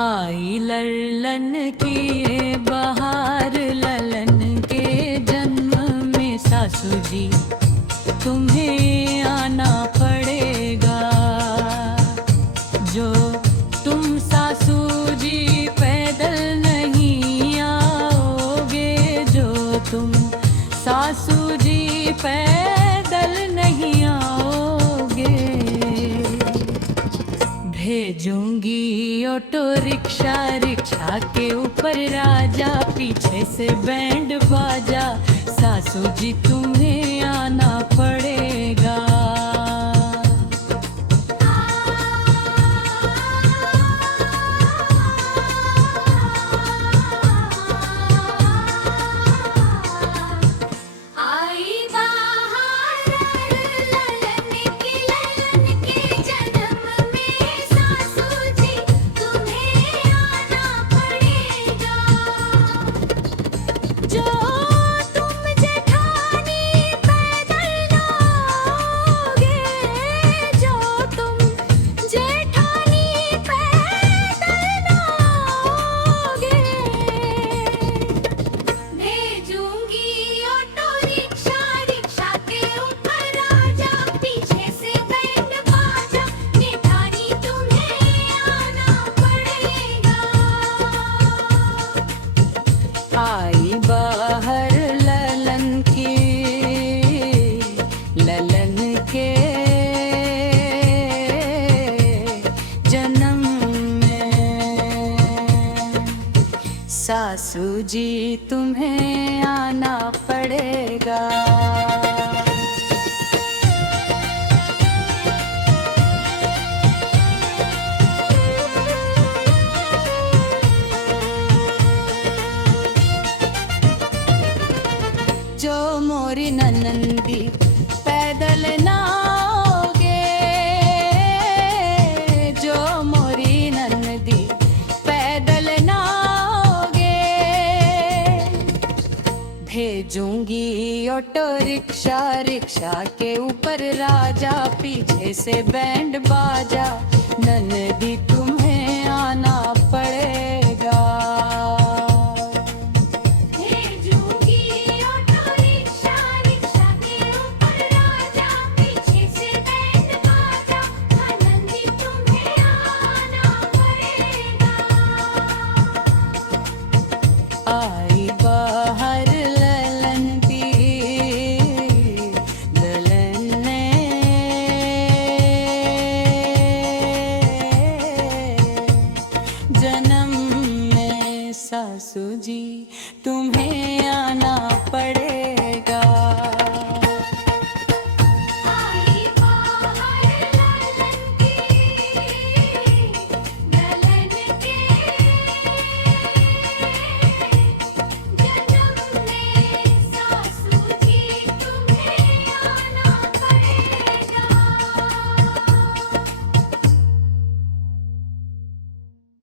आई ललन की ये बहार, ललन के जन्म में सासू जी तुम्हें आना पड़ेगा। जो तुम सासू जी पैदल नहीं आओगे, जो तुम सासू जी पैदल नहीं आओगे, भेजूंगी ऑटो रिक्शा, रिक्शा के ऊपर राजा, पीछे से बैंड बाजा, सासू जी तुम्हें आना पड़ेगा। आई बाहर ललन की, ललन के जन्म में सासू जी तुम्हें आना पड़ेगा। जो मोरी ननंदी पैदल ना आओगे, जो मोरी ननंदी पैदल ना आओगे, भेजूंगी ऑटो रिक्शा, रिक्शा के ऊपर राजा, पीछे से बैंड बाजा, ननदी तुम्हें आना पड़ेगा। आई बाहर ललन की, ललन ने जन्म में सासू जी तुम्हें आना पड़े।